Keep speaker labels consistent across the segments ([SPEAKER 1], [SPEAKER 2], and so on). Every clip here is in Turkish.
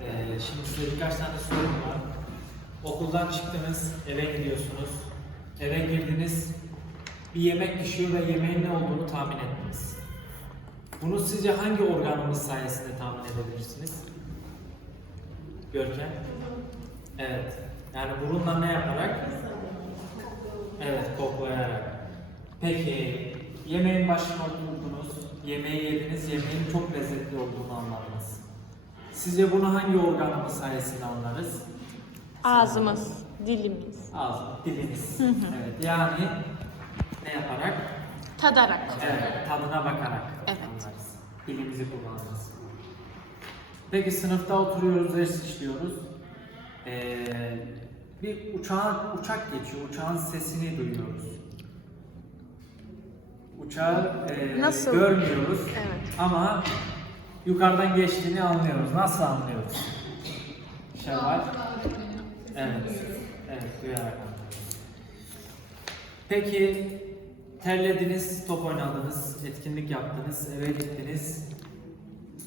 [SPEAKER 1] Ee, şimdi size birkaç tane sorum var. Okuldan çıktınız, eve gidiyorsunuz. Eve girdiniz, bir yemek pişiyor ve yemeğin ne olduğunu tahmin ettiniz. Bunu sizce hangi organımız sayesinde tahmin edebilirsiniz? Görkem? Evet. Yani burunla ne yaparak? Evet, koklayarak. Peki, yemeğin başına oturdunuz, yemeği yediniz, yemeğin çok lezzetli olduğunu anladınız. Sizce bunu hangi organımız sayesinde anlarız?
[SPEAKER 2] Ağzımız, dilimiz.
[SPEAKER 1] Ağız, dilimiz. evet, yani ne yaparak?
[SPEAKER 2] Tadarak.
[SPEAKER 1] Evet, tadına bakarak
[SPEAKER 2] Evet.
[SPEAKER 1] anlarız. Dilimizi kullanırız. Peki sınıfta oturuyoruz, ders işliyoruz. Ee, bir uçağın, uçak geçiyor, uçağın sesini duyuyoruz. Uçağı e,
[SPEAKER 2] Nasıl?
[SPEAKER 1] görmüyoruz
[SPEAKER 2] Evet.
[SPEAKER 1] ama yukarıdan geçtiğini anlıyoruz. Nasıl anlıyoruz? Şevval? Evet, evet duyarak anlıyoruz. Peki terlediniz, top oynadınız, etkinlik yaptınız, eve gittiniz,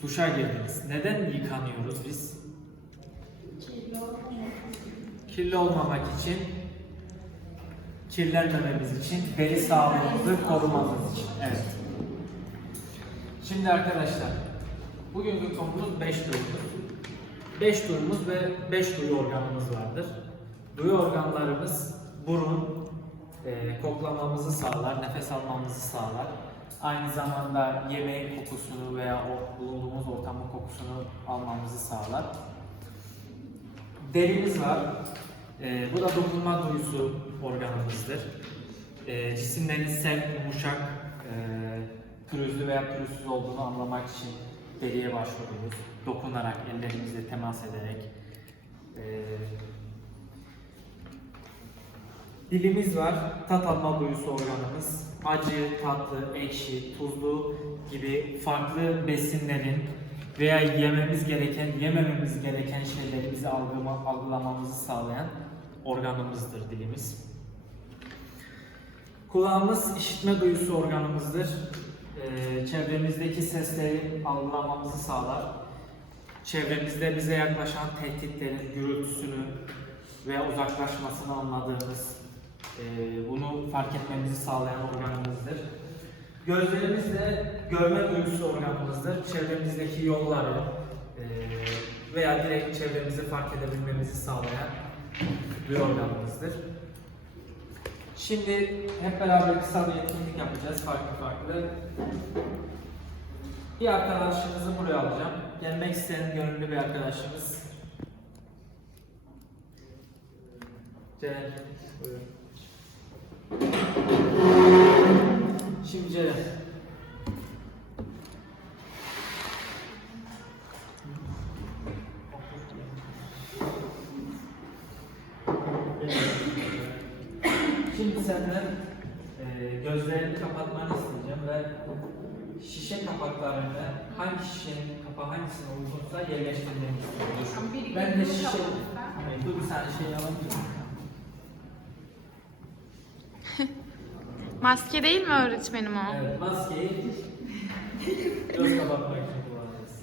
[SPEAKER 1] duşa girdiniz. Neden yıkanıyoruz biz? Kirli olmamak için, kirlenmememiz için, deri sağlığımızı korumamız için. Evet. Şimdi arkadaşlar, bugünkü konumuz 5 duyumuz. 5 duyumuz ve 5 duyu organımız vardır. Duyu organlarımız burun, e, koklamamızı sağlar, nefes almamızı sağlar. Aynı zamanda yemeğin kokusunu veya o bulunduğumuz ortamın kokusunu almamızı sağlar. Derimiz var. E, bu da dokunma duyusu organımızdır. E, cisimlerin sert, yumuşak, e, pürüzlü veya pürüzsüz olduğunu anlamak için deriye başvuruyoruz. Dokunarak, ellerimizle temas ederek. E, Dilimiz var, tat alma duyusu organımız. Acı, tatlı, ekşi, tuzlu gibi farklı besinlerin veya yememiz gereken, yemememiz gereken şeyleri bize algılama, algılamamızı sağlayan organımızdır dilimiz. Kulağımız işitme duyusu organımızdır. Ee, çevremizdeki sesleri algılamamızı sağlar. Çevremizde bize yaklaşan tehditlerin gürültüsünü ve uzaklaşmasını anladığımız, e, bunu fark etmemizi sağlayan organımızdır. Gözlerimiz de görme duyusu organımızdır. Çevremizdeki yolları e, veya direkt çevremizi fark edebilmemizi sağlayan duyu organımızdır. Şimdi hep beraber kısa bir etkinlik yapacağız farklı farklı. Bir arkadaşımızı buraya alacağım. Gelmek isteyen gönüllü bir arkadaşımız. Ceren, buyurun. Şimdi Ceren. Şişe kapaklarını hangi şişenin kapağı hangisine uygunsa yerleştirmeni istiyorum. Ben de şişe... Hayır, dur bir saniye şey alayım.
[SPEAKER 2] Maske değil mi öğretmenim o?
[SPEAKER 1] Evet, maskeyi göz kapatmak için kullanacağız.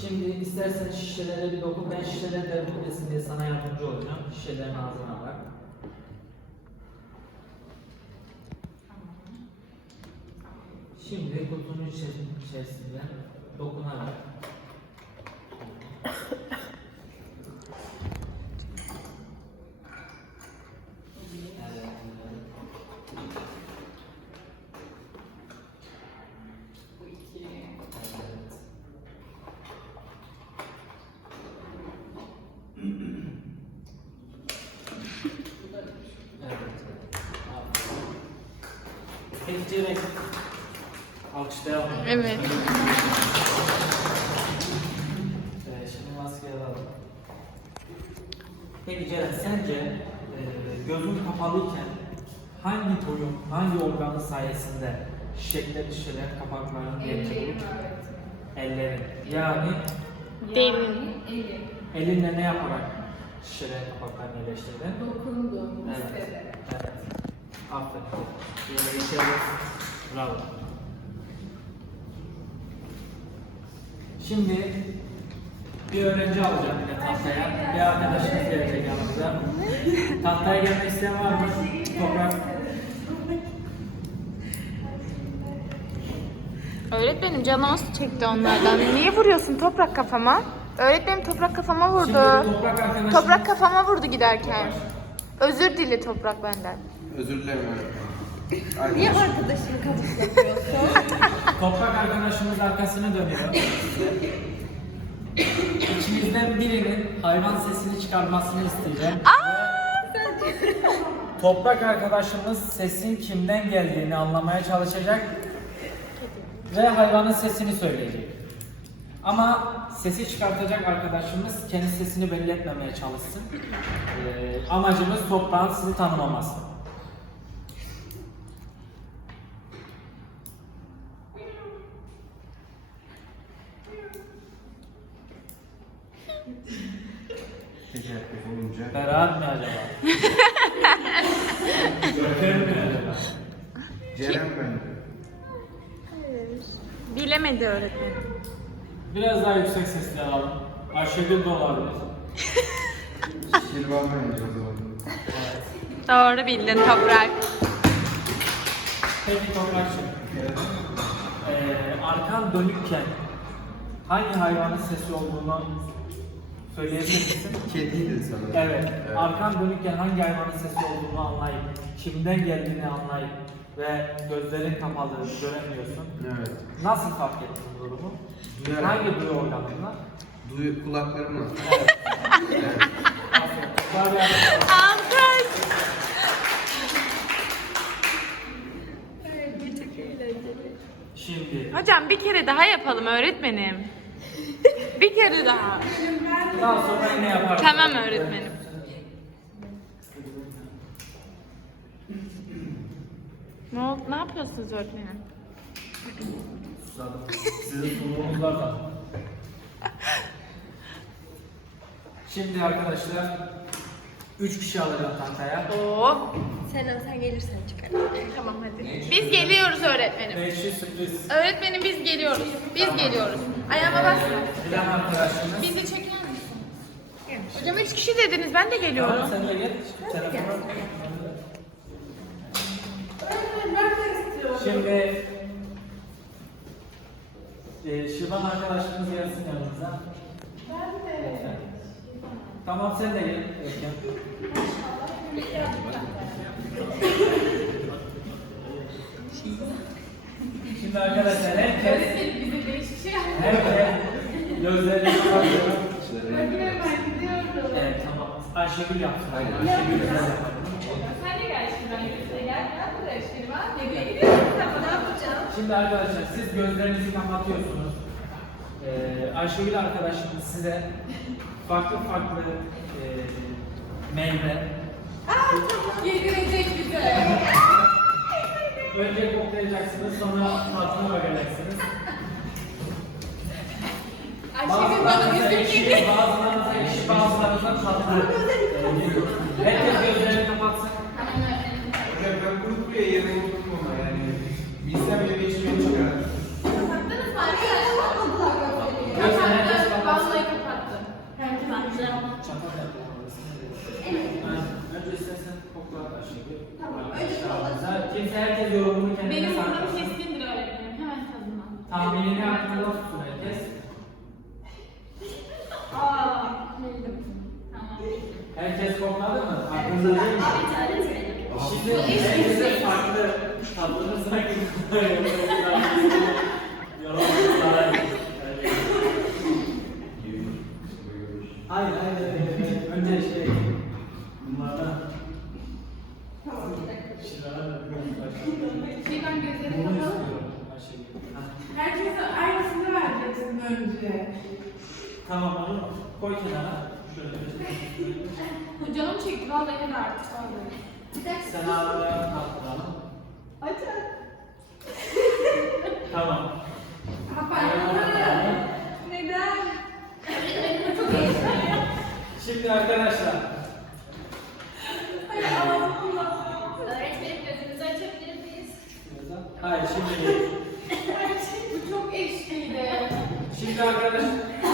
[SPEAKER 1] Şimdi istersen şişelere bir dokun. Ben şişeleri de bilmesin diye sana yardımcı olacağım. Şişelerin ağzına bak. Şimdi kutunun içerisinde, dokunarak Evet. Peki Ceren, alkışlayalım.
[SPEAKER 2] Evet.
[SPEAKER 1] Ee, şimdi maskeyi alalım. Peki Ceren, sence e, gözün kapalıyken hangi duyum, hangi organın sayesinde şişekler, şişeler, kapakların getirir? Ellerin. Yani
[SPEAKER 2] Derin.
[SPEAKER 3] Eli.
[SPEAKER 1] elinle ne yaparak şişeler, kapaklarını yerleştirdin?
[SPEAKER 3] Dokundum.
[SPEAKER 1] Evet. Evet. Aferin. Yere geçelim. Bravo. Şimdi bir öğrenci alacağım yine tahtaya. Bir arkadaşınız gelecek yanımıza. Tahtaya gelmek isteyen var mı? Toprak.
[SPEAKER 2] Öğretmenim canımız çekti onlardan. Niye vuruyorsun toprak kafama? Öğretmenim toprak kafama
[SPEAKER 1] Şimdi
[SPEAKER 2] vurdu.
[SPEAKER 1] toprak arkadaşımız...
[SPEAKER 2] Toprak kafama vurdu giderken. Özür dili toprak benden.
[SPEAKER 3] Özür dilerim öğretmenim.
[SPEAKER 4] Niye
[SPEAKER 3] Arkadaşım.
[SPEAKER 4] arkadaşını katıp yapıyorsun?
[SPEAKER 1] Toprak arkadaşımız arkasını dönüyor. İçimizden birinin hayvan sesini çıkarmasını isteyeceğim. Toprak arkadaşımız sesin kimden geldiğini anlamaya çalışacak ve hayvanın sesini söyleyecek. Ama sesi çıkartacak arkadaşımız kendi sesini belli etmemeye çalışsın. Ee, amacımız toprağın sizi tanımaması.
[SPEAKER 3] Teşekkür olunca.
[SPEAKER 1] Berat mı acaba? Görkem mi acaba?
[SPEAKER 3] Ceren ben.
[SPEAKER 2] Bilemedi öğretmenim.
[SPEAKER 1] Biraz daha yüksek sesle alalım. Ayşegül de olabilir.
[SPEAKER 3] Şirvan bence o zaman.
[SPEAKER 2] Doğru bildin toprak.
[SPEAKER 1] Peki Toprakçım. Ee, arkan dönükken hangi hayvanın sesi olduğunu söyleyebilir misin?
[SPEAKER 3] Kediydi sanırım.
[SPEAKER 1] Evet. Arkan dönükken hangi hayvanın sesi olduğunu anlayıp, kimden geldiğini anlayıp ve gözlerin kapalı, göremiyorsun.
[SPEAKER 3] Evet.
[SPEAKER 1] Nasıl fark ettin bu durumu?
[SPEAKER 3] Duyarak.
[SPEAKER 1] Hangi duyu organınla?
[SPEAKER 3] Duyu kulaklarımla.
[SPEAKER 2] Alkış.
[SPEAKER 4] Evet, çok eğlenceli.
[SPEAKER 1] Şimdi
[SPEAKER 2] Hocam bir kere daha yapalım öğretmenim. Bir kere daha.
[SPEAKER 1] daha sonra yine yaparız.
[SPEAKER 2] Tamam öğretmenim. Ne oldu? Ne yapıyorsunuz öğretmenim?
[SPEAKER 1] Susadım. Sizin suluğunuz var da. Şimdi arkadaşlar 3 kişi alacağım tahtaya.
[SPEAKER 2] Oo.
[SPEAKER 4] Sen sen gelirsen çıkar. Tamam hadi.
[SPEAKER 2] Biz geliyoruz öğretmenim.
[SPEAKER 1] Beşli sürpriz.
[SPEAKER 2] Öğretmenim biz geliyoruz. Biz geliyoruz. Ayağıma bas.
[SPEAKER 1] Bilen arkadaşımız.
[SPEAKER 2] Bizi çeker misin? Hocam üç kişi dediniz. Ben de geliyorum.
[SPEAKER 1] Tamam, sen de gel. Telefonu. Şimdi e, Şivan arkadaşımız gelsin yanımıza. Ben de. Tamam sen de gel. Evet, gel. Şimdi arkadaşlar herkes herkes gözlerini kapatıyor. Evet tamam. Ayşegül. Ayşegül güzel yapar. Şimdi arkadaşlar siz gözlerinizi kapatıyorsunuz. Ee, Ayşegül arkadaşımız size farklı farklı e, meyve
[SPEAKER 2] Yedirecek bize.
[SPEAKER 1] önce koklayacaksınız sonra tadına bakacaksınız.
[SPEAKER 2] Ayşegül bana
[SPEAKER 1] Bazılarınıza
[SPEAKER 2] üzüm
[SPEAKER 1] ekşi,
[SPEAKER 2] yedi.
[SPEAKER 1] bazılarınıza ekşi, bazılarınıza tatlı. Herkes gözlerini kapatsın.
[SPEAKER 3] Hocam ben kuru kuruya yemeği unuttum ama yani. Bilsem yeme içmeye çıkar.
[SPEAKER 1] Gözlerini herkes kapatsın.
[SPEAKER 2] Vallahi kapattım.
[SPEAKER 1] Çatal yapalım. Evet. Önce istersen kokla Ayşegül. Tamam. Kimse herkes yorumunu kendine
[SPEAKER 2] Benim burnum keskindir öğretmenim. Hemen tadına.
[SPEAKER 1] Tahminini aklında tutsun herkes.
[SPEAKER 2] Aa, bildim. Tamam.
[SPEAKER 1] Herkes kokladı mı? Aklınızda değil mi? Şimdi herkese farklı tadınızına göre yorumlar. Hayır hayır hayır. Önce şey bunlardan Şunlardan
[SPEAKER 5] Şeyden gözleri
[SPEAKER 1] Bunu
[SPEAKER 5] kapalı.
[SPEAKER 1] istiyorum Ayşegül. Ha.
[SPEAKER 5] Herkese aynısını vereceksin önce.
[SPEAKER 1] Tamam onu koy kenara. Şöyle.
[SPEAKER 2] Canım çekti vallahi hadi artık. Vallahi.
[SPEAKER 1] Sen ağrıya kalktıralım.
[SPEAKER 5] Açın.
[SPEAKER 1] Tamam.
[SPEAKER 5] Kapattım. Neden?
[SPEAKER 1] Şimdi arkadaşlar
[SPEAKER 2] Öğretmenim gözünüzü açabilir miyiz?
[SPEAKER 1] Hayır şimdi
[SPEAKER 5] Bu çok eşliydi.
[SPEAKER 1] Şimdi arkadaş,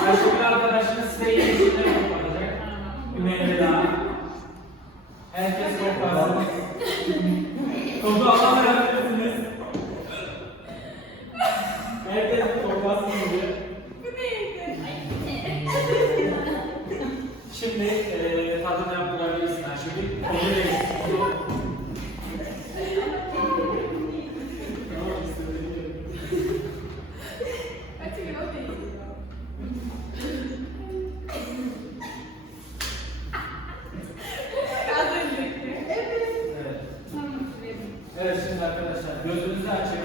[SPEAKER 1] Ayşegül arkadaşınız size yeni şeyler yapacak. Ümeyye daha. Herkes toplarsın. Topu alamayabilirsiniz. Herkes toplasın diye. Şimdi eee tadını yaptırabilirsin Ayşegül. Onu değil.
[SPEAKER 5] Açık o değil. Az önceki.
[SPEAKER 1] Evet.
[SPEAKER 5] Tamam, verin.
[SPEAKER 1] Evet şimdi arkadaşlar gözünüzü açın.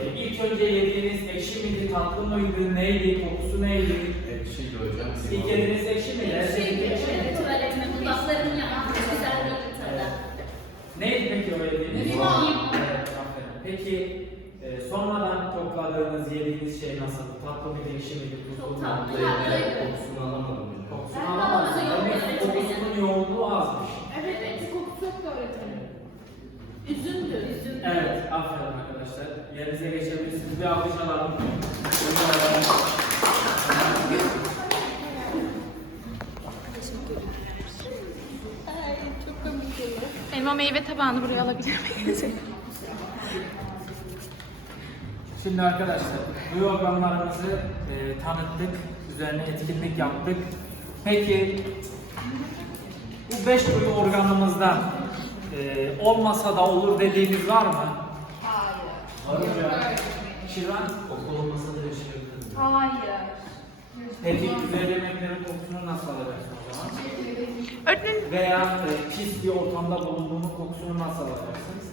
[SPEAKER 1] Ee, ilk önce yediğiniz ekşi mıydı, neydi, kokusu neydi?
[SPEAKER 3] Ekşiydi hocam.
[SPEAKER 1] İlk yediğiniz ekşi miydi? Şey ekşi miydi?
[SPEAKER 6] Tuvaletime dudaklarını yaptım. Güzel bir tadı.
[SPEAKER 1] Neydi peki o yediğiniz?
[SPEAKER 6] Limon.
[SPEAKER 1] Evet, aferin. Peki e, sonradan topladığınız, yediğiniz şey nasıl? Tatlı mıydı, ekşi miydi,
[SPEAKER 6] Çok tatlı.
[SPEAKER 3] Kokusunu alamadım.
[SPEAKER 1] Kokusunu
[SPEAKER 6] yok,
[SPEAKER 1] Demek ki
[SPEAKER 6] evet,
[SPEAKER 1] kokusunun yoğunluğu azmış.
[SPEAKER 5] Evet, eti kokusu yok da öğretmenim.
[SPEAKER 6] Üzümdü. Üzüm.
[SPEAKER 1] Evet, aferin arkadaşlar. Yerinize geçebilirsiniz. Bir alkış alalım.
[SPEAKER 2] O meyve tabağını buraya alabilir miyiz?
[SPEAKER 1] Şimdi arkadaşlar, duyu organlarımızı e, tanıttık, üzerine etkinlik yaptık. Peki, bu beş duyu organımızdan e, olmasa da olur dediğiniz var mı?
[SPEAKER 5] Hayır.
[SPEAKER 1] Var.
[SPEAKER 5] Öğretmenim.
[SPEAKER 1] Şivan?
[SPEAKER 3] Okul olmasa da yaşayabilirim.
[SPEAKER 5] Hayır.
[SPEAKER 1] Peki, güzel yemeklerin kokusunu nasıl alacaksın o zaman?
[SPEAKER 2] Öğretmenim
[SPEAKER 1] Veya e, pis bir ortamda bulunduğunun kokusunu nasıl alacaksınız?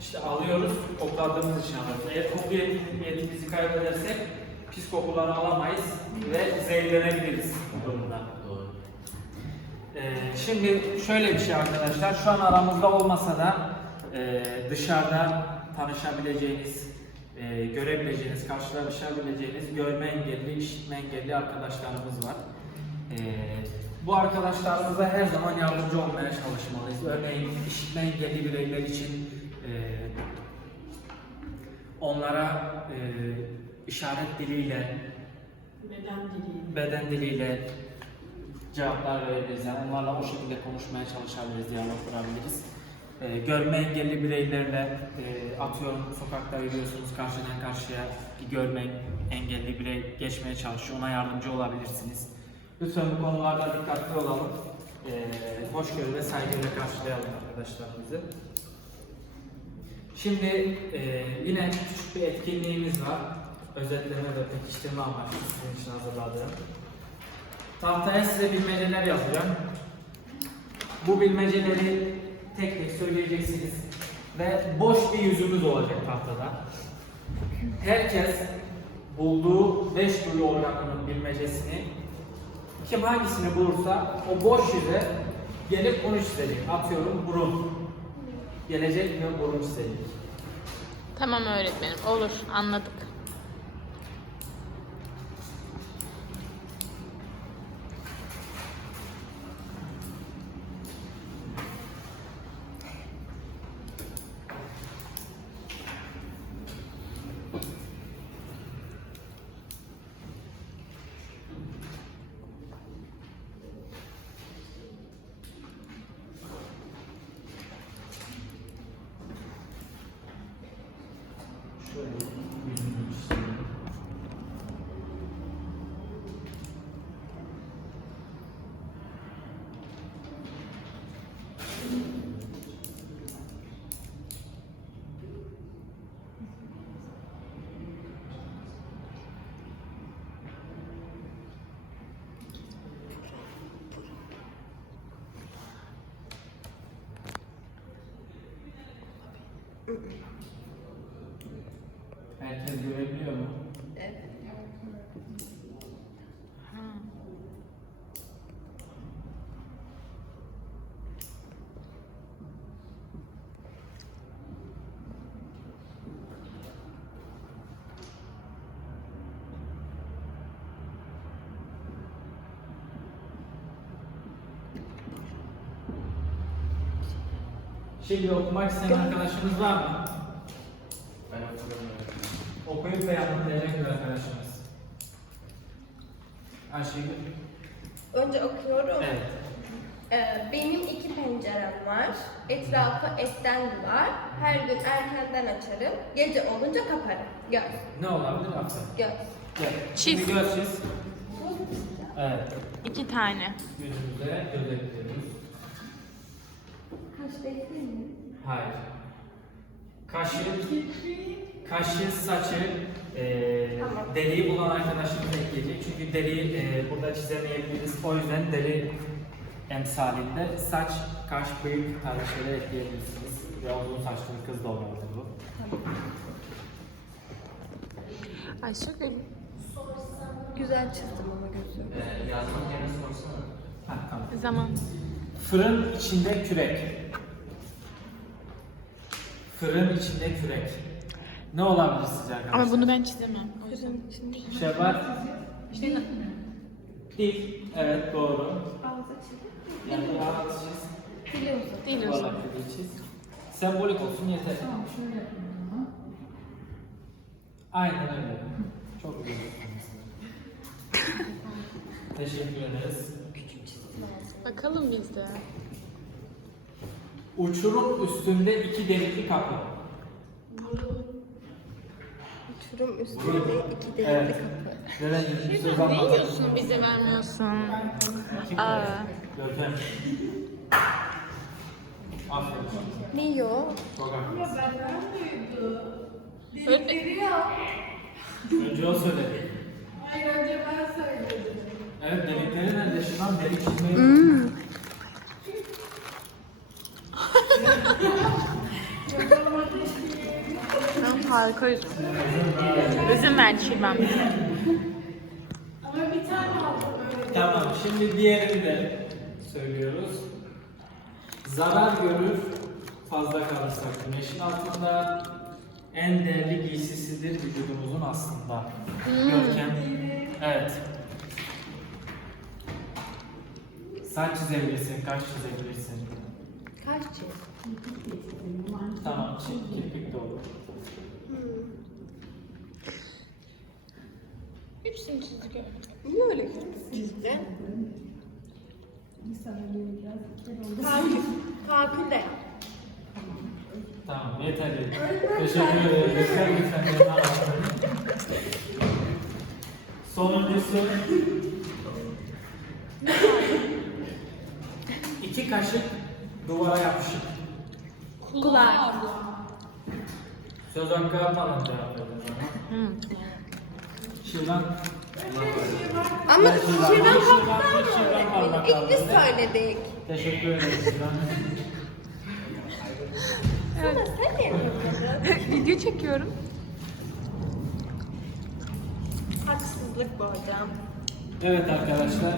[SPEAKER 1] İşte alıyoruz, kokladığımız için alıyoruz. Eğer koku yetimizi, yetimizi kaybedersek pis kokuları alamayız ve zehirlenebiliriz bu durumda.
[SPEAKER 3] Doğru.
[SPEAKER 1] Ee, şimdi şöyle bir şey arkadaşlar, şu an aramızda olmasa da e, dışarıda tanışabileceğiniz, e, görebileceğiniz, karşılaşabileceğiniz görme engelli, işitme engelli arkadaşlarımız var. E, bu arkadaşlarımıza her zaman yardımcı olmaya çalışmalıyız. Örneğin işitme engelli bireyler için e, onlara e, işaret diliyle, beden diliyle cevaplar verebiliriz. Yani onlarla o şekilde konuşmaya çalışabiliriz, diyalog kurabiliriz. Ee, görme engelli bireylerle e, atıyorum sokakta yürüyorsunuz karşıdan karşıya bir görme engelli birey geçmeye çalışıyor. Ona yardımcı olabilirsiniz. Lütfen bu konularda dikkatli olalım. Ee, hoşgörü ve saygıyla karşılayalım arkadaşlarımızı. Şimdi e, yine küçük bir etkinliğimiz var. Özetleme ve pekiştirme amaçlı sizin için hazırladığım. Tahtaya size bilmeceler yazacağım. Bu bilmeceleri tek tek söyleyeceksiniz. Ve boş bir yüzümüz olacak tahtada. Herkes bulduğu beş duyu organının bilmecesini kim hangisini bulursa o boş yüze gelip bunu çizecek. Atıyorum burun. Gelecek ve burun çizecek.
[SPEAKER 2] tamam öğretmenim olur anladık.
[SPEAKER 1] Şimdi okumak isteyen arkadaşımız var mı?
[SPEAKER 3] Ben hatırlamıyorum.
[SPEAKER 1] Okuyup ve yanıtlayacak bir arkadaşımız. Ayşegül.
[SPEAKER 4] Önce okuyorum.
[SPEAKER 1] Evet.
[SPEAKER 4] Ee, benim iki pencerem var. Etrafı etten duvar. Her gün erkenden açarım. Gece olunca kaparım. Göz.
[SPEAKER 1] Ne olabilir? Aferin.
[SPEAKER 4] Göz.
[SPEAKER 1] Gel.
[SPEAKER 2] Çiz.
[SPEAKER 1] Şimdi göz çiz. Evet.
[SPEAKER 2] İki tane.
[SPEAKER 1] Yüzümüze gözetliyoruz.
[SPEAKER 4] Kaç bekliyor mu?
[SPEAKER 1] Hayır. Kaşı, kaşı, saçı, e,
[SPEAKER 4] Tamam.
[SPEAKER 1] deriyi bulan arkadaşımız ekleyecek. Çünkü deriyi e, burada çizemeyebiliriz. O yüzden deri emsalinde saç, kaş, bıyık tarzı şeyler ekleyebilirsiniz. Ve uzun saçlı bir kız da olabilir bu.
[SPEAKER 2] Ayşegül.
[SPEAKER 4] Güzel çizdim ama gözü.
[SPEAKER 1] Ha, tamam.
[SPEAKER 2] Zaman.
[SPEAKER 1] Fırın içinde kürek. Fırın içinde kürek. Ne olabilir sizce arkadaşlar?
[SPEAKER 2] Ama bunu ben çizemem. O yüzden.
[SPEAKER 1] Şebat. Dil. Evet doğru.
[SPEAKER 4] Ağzı çizdim.
[SPEAKER 1] Yani rahat çiz.
[SPEAKER 4] Dili
[SPEAKER 2] zaman.
[SPEAKER 1] dili çiz. Sembolik olsun yeter. Aynen öyle. Çok güzel. Teşekkür ederiz.
[SPEAKER 2] Bakalım biz de.
[SPEAKER 1] Uçurum üstünde iki delikli kapı.
[SPEAKER 4] Uçurum üstünde iki delikli
[SPEAKER 1] Evet.
[SPEAKER 4] kapı.
[SPEAKER 1] Neden söz
[SPEAKER 2] Ne
[SPEAKER 1] anlatmak?
[SPEAKER 2] diyorsun bize vermiyorsun? Aa.
[SPEAKER 1] Görkem. Aferin.
[SPEAKER 4] Ne yiyor?
[SPEAKER 1] Çok haklısın.
[SPEAKER 2] Öğretmen-
[SPEAKER 1] Önce o söyledi.
[SPEAKER 5] Hayır önce ben söyledim.
[SPEAKER 1] Evet delikleri nerede? Şuradan delik çizmeyi...
[SPEAKER 2] Ben harika üzüm. Şirvan bize.
[SPEAKER 5] Ama bir tane aldım.
[SPEAKER 1] Tamam, şimdi diğerini de söylüyoruz. Zarar görür fazla kalırsak güneşin altında en değerli giysisidir vücudumuzun aslında. Görkem. Evet. Saç çizebilirsin, kaş çizebilirsin.
[SPEAKER 4] Kaç çiz?
[SPEAKER 1] Tamam, çiz, kirpik de olur.
[SPEAKER 2] Hepsini çizdik öyle.
[SPEAKER 4] Niye öyle çizdin? Kakül. Kakül de yap.
[SPEAKER 1] Tamam, yeterli. Teşekkür ederim. Lütfen lütfen. Sonuncusu. Kaşık duvara yapışık.
[SPEAKER 4] Kulak.
[SPEAKER 1] Söz hakkı almadan cevap verin.
[SPEAKER 2] Hı.
[SPEAKER 1] Şuradan.
[SPEAKER 4] Ama
[SPEAKER 1] şuradan parmak
[SPEAKER 4] İlk biz söyledik.
[SPEAKER 1] Teşekkür ederim.
[SPEAKER 4] Sana.
[SPEAKER 2] Video çekiyorum.
[SPEAKER 4] Haksızlık bu hocam.
[SPEAKER 1] Evet arkadaşlar,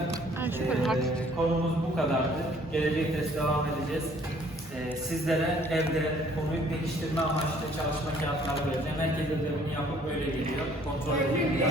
[SPEAKER 2] hak.
[SPEAKER 1] konumuz bu kadardı. Gelecek test devam edeceğiz. Eee, sizlere evde konuyu pekiştirme amaçlı çalışma kağıtları vereceğim. Herkes ödevini yapıp böyle geliyor. Kontrol edin.